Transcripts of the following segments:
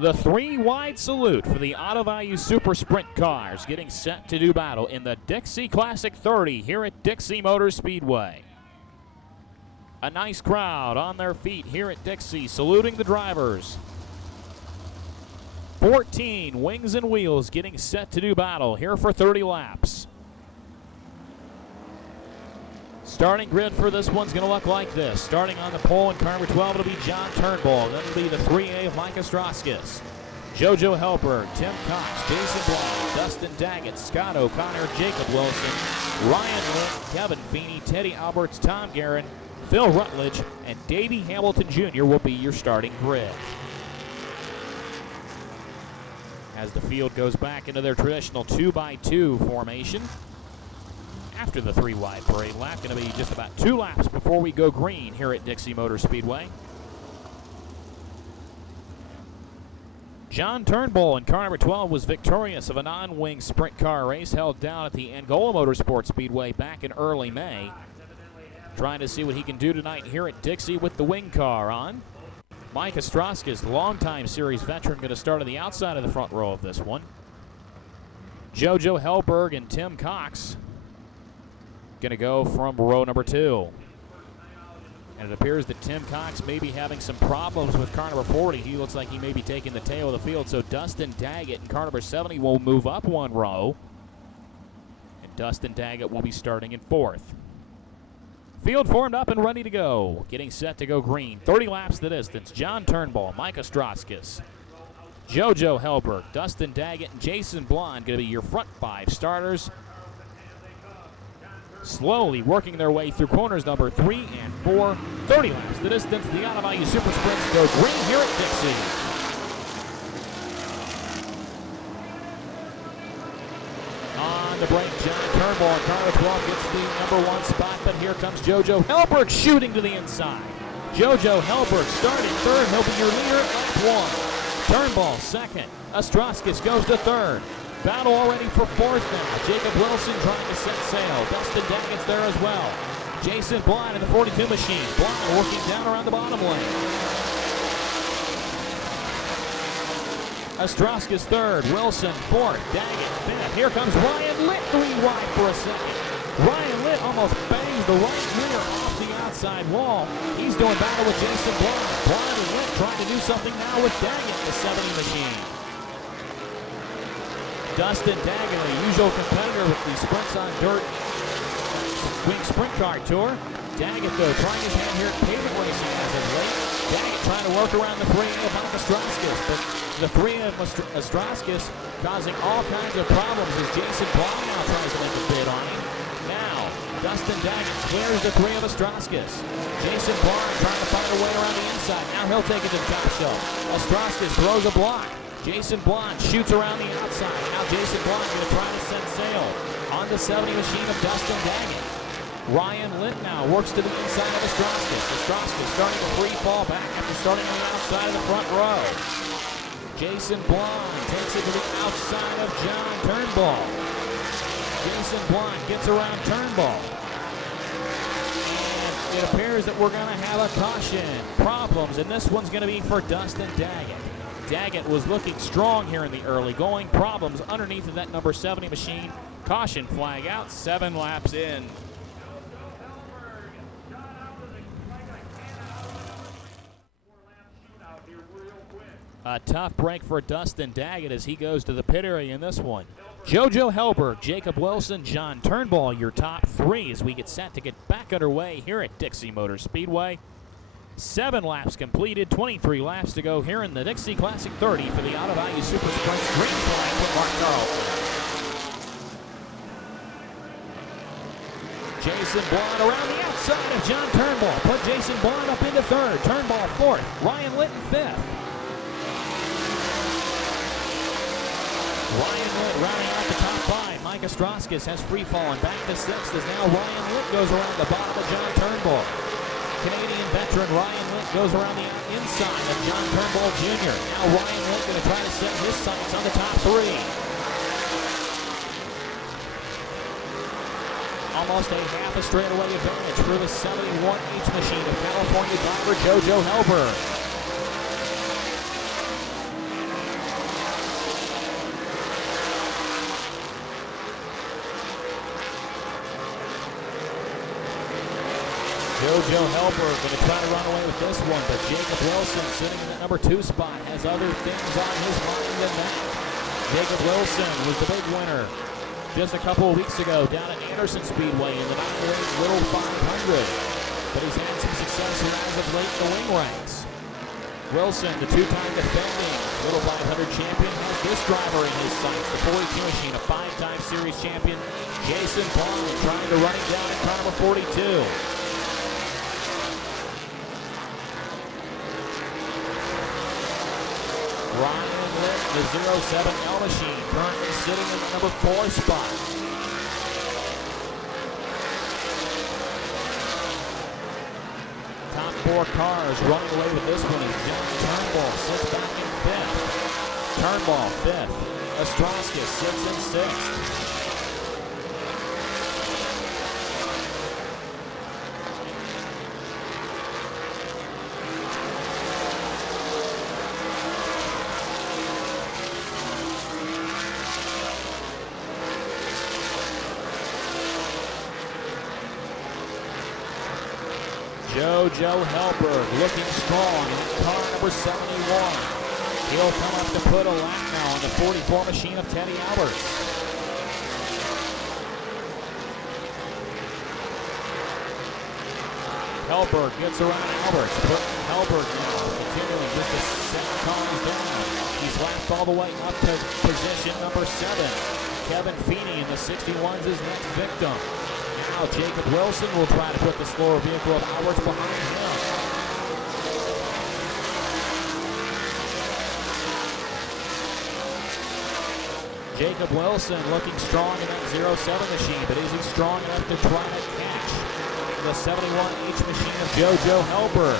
The three-wide salute for the Auto Value Super Sprint cars getting set to do battle in the Dixie Classic 30 here at Dixie Motor Speedway. A nice crowd on their feet here at Dixie saluting the drivers. 14 wings and wheels getting set to do battle here for 30 laps. Starting grid for this one's going to look like this. Starting on the pole in car number 12, it'll be John Turnbull. Then it'll be the 3A of Micah Strauskis, JoJo Helberg, Tim Cox, Jason Blank, Dustin Daggett, Scott O'Connor, Jacob Wilson, Ryan Lynn, Kevin Feeney, Teddy Alberts, Tom Guerin, Phil Rutledge, and Davey Hamilton Jr. will be your starting grid. As the field goes back into their traditional 2x2 formation, after the three-wide parade lap, going to be just about 2 laps before we go green here at Dixie Motor Speedway. John Turnbull in car number 12 was victorious of a non-wing sprint car race held down at the Angola Motorsports Speedway back in early May. Trying to see what he can do tonight here at Dixie with the wing car on. Micah Strauskis, longtime series veteran, going to start on the outside of the front row of this one. JoJo Helberg and Tim Cox going to go from row number 2. And it appears that Tim Cox may be having some problems with car number 40. He looks like he may be taking the tail of the field. So Dustin Daggett in car number 70 will move up 1 row. And Dustin Daggett will be starting in 4th. Field formed up and ready to go. Getting set to go green. 30 laps the distance. John Turnbull, Micah Strauskis, JoJo Helberg, Dustin Daggett, and Jason Blond going to be your front 5 starters. Slowly working their way through corners number 3 and 4. 30 laps the distance. The Auto Value Super Sprints go green here at Dixie. On the break, John Turnbull in car number 12 gets the number 1 spot, but here comes JoJo Helberg shooting to the inside. JoJo Helberg starting 3rd. He'll be your leader at lap 1. Turnbull 2nd. Strauskis goes to 3rd. Battle already for 4th now. Jacob Wilson trying to set sail. Dustin Daggett's there as well. Jason Blind in the 42 machine. Blind working down around the bottom lane. Strauskis 3rd. Wilson 4th. Daggett 5th. Here comes Ryan Litt 3 wide for a second. Ryan Litt almost bangs the right rear off the outside wall. He's doing battle with Jason Blind. Blind and Litt trying to do something now with Daggett in the 70 machine. Dustin Daggett, a usual competitor with the Sprints on Dirt Wing Sprint Car Tour. Daggett, though, trying his hand here at pavement racing as of late. Daggett trying to work around the 3 of Micah Strauskis, but the 3 of Strauskis causing all kinds of problems as Jason Blond now tries to make a bid on him. Now, Dustin Daggett clears the 3 of Strauskis. Jason Blond trying to find a way around the inside. Now he'll take it to the top shelf. Strauskis throws a block. Jason Blond shoots around the outside. Now Jason Blond going to try to set sail on the 70 machine of Dustin Daggett. Ryan Litt now works to the inside of Strauskis. Strauskis starting to free fall back after starting on the outside of the front row. Jason Blond takes it to the outside of John Turnbull. Jason Blond gets around Turnbull. And it appears that we're going to have a caution. Problems, and this one's going to be for Dustin Daggett. Daggett was looking strong here in the early going. Problems underneath of that number 70 machine. Caution flag out, 7 laps in. A tough break for Dustin Daggett as he goes to the pit area in this one. JoJo Helberg, Jacob Wilson, John Turnbull, your top 3 as we get set to get back underway here at Dixie Motor Speedway. 7 laps completed, 23 laps to go here in the Dixie Classic 30 for the Auto Value Super Sprints green flag with Mark Carlson. Jason Blond around the outside of John Turnbull. Put Jason Blond up into 3rd. Turnbull 4th. Ryan Litt in 5th. Ryan Litt rounding out the top 5. Micah Strauskis has free fallen back to 6th as now Ryan Litt goes around the bottom of John Turnbull. Canadian veteran Ryan Litt goes around the inside of John Turnbull Jr. Now Ryan Litt going to try to set his sights on the top 3. Almost a half a straightaway advantage for the 71H machine of California driver JoJo Helberg. JoJo Helberg going to try to run away with this one, but Jacob Wilson sitting in the number 2 spot has other things on his mind than that. Jacob Wilson was the big winner just a couple of weeks ago down at Anderson Speedway in the 9-lane Little 500, but he's had some success here as of late in the wing ranks. Wilson, the 2-time defending Little 500 champion, has this driver in his sights, the 42 machine, a 5-time series champion, Jason Bond, trying to run him down in car number 42. Ryan Litt, the 07L machine, currently sitting in the number 4 spot. Top 4 cars running away with this one is John Turnbull, sits back in 5th. Turnbull, 5th. Ostrowskis sits in 6th. JoJo Helberg looking strong in car number 71. He'll come up to put a lap now on the 44 machine of Teddy Alberts. Helberg gets around Alberts, putting Helberg now, continuing just a 7 cars down. He's lapped all the way up to position number 7. Kevin Feeney in the 61's his next victim. Now Jacob Wilson will try to put the slower vehicle of Alberts behind him. Jacob Wilson looking strong in that 07 machine, but is he strong enough to try to catch the 71H machine of JoJo Helberg?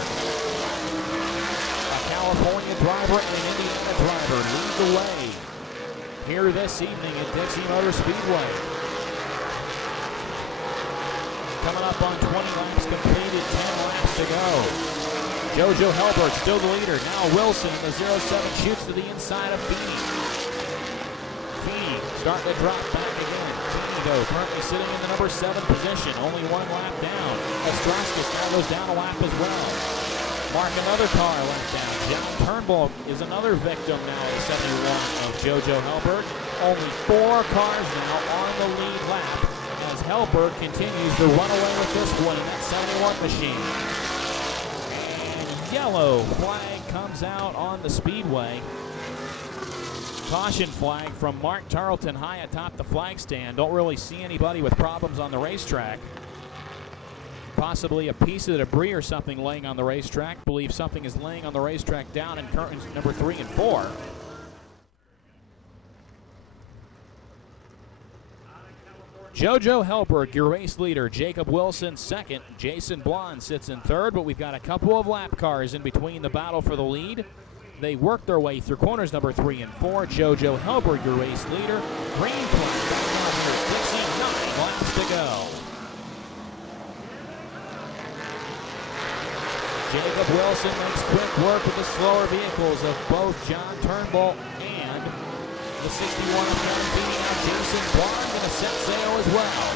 A California driver and an Indiana driver lead the way here this evening at Dixie Motor Speedway. Coming up on 20 laps completed, 10 laps to go. JoJo Helberg still the leader. Now Wilson in the 07 shoots to the inside of Feeney. Feeney starting to drop back again. Feeney, though, currently sitting in the number 7 position, only 1 lap down. Ostrowskis now goes down a lap as well. Mark another car lap down. John Turnbull is another victim now at 71 of JoJo Helberg. Only 4 cars now on the lead lap, as Helberg continues to run away with this one in that 71 machine. And yellow flag comes out on the speedway. Caution flag from Mark Tarleton high atop the flag stand. Don't really see anybody with problems on the racetrack. Possibly a piece of debris or something laying on the racetrack. Believe something is laying on the racetrack down in curtains number 3 and 4. JoJo Helberg, your race leader. Jacob Wilson, 2nd. Jason Blond sits in 3rd, but we've got a couple of lap cars in between the battle for the lead. They work their way through corners number 3 and 4. JoJo Helberg, your race leader. Green flag back on here at Dixie, 9 laps to go. Jacob Wilson makes quick work with the slower vehicles of both John Turnbull and the 61 of Kevin Feeney. Now Jason Blond going to set sail as well.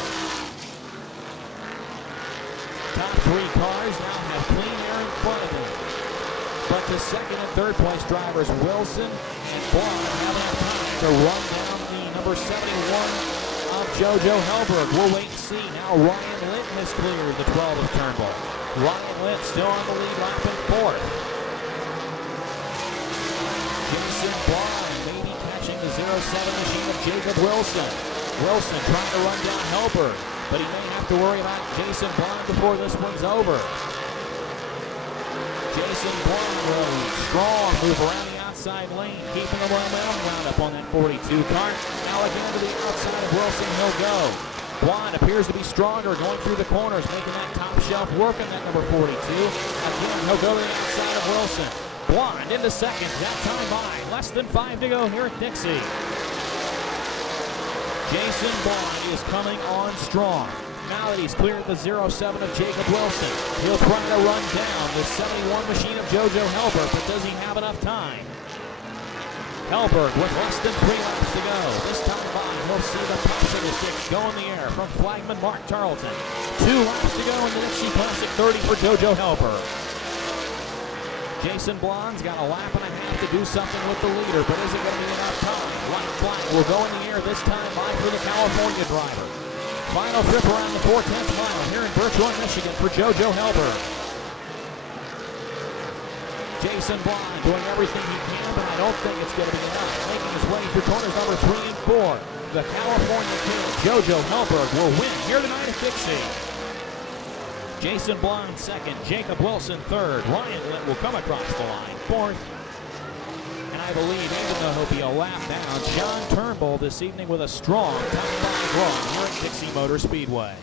Top 3 cars now have clean air in front of them. But the 2nd and 3rd place drivers, Wilson and Blond, have enough time to run down the number 71 of JoJo Helberg. We'll wait and see. Now Ryan Litt has cleared the 12 of Turnbull. Ryan Litt still on the lead lap in 4th. Jason Blond maybe catching the 07 machine of Jacob Wilson. Wilson trying to run down Helberg, but he may have to worry about Jason Blond before this one's over. Jason Blond will strong move around the outside lane, keeping the momentum wound up on that 42 car. Now again to the outside of Wilson he'll go. Blond appears to be stronger going through the corners, making that top shelf work on that number 42. Again, he'll go to the outside of Wilson. Blond into 2nd, that time by. Less than 5 to go here at Dixie. Jason Blond is coming on strong. Now that he's cleared the 07 of Jacob Wilson, he'll try to run down the 71 machine of JoJo Helberg, but does he have enough time? Hellberg with less than 3 laps to go. This time by, he'll see the popsicle sticks go in the air from flagman Mark Tarleton. 2 laps to go in the Dixie Classic 30 for JoJo Hellberg. Jason Blonde's got a lap and a half to do something with the leader, but is it going to be enough time? White flag will go in the air this time by for the California driver. Final trip around the 4/10 mile here in Birch Run, Michigan for JoJo Hellberg. Jason Blonde doing everything he can, but I don't think it's going to be enough. Making his way through corners number 3 and 4. The California kid, JoJo Hellberg, will win here tonight at Dixie. Jason Blonde second, Jacob Wilson third. Ryan Litt will come across the line fourth. And I believe, even though he'll be a lap down, John Turnbull this evening with a strong time by draw here at Dixie Motor Speedway.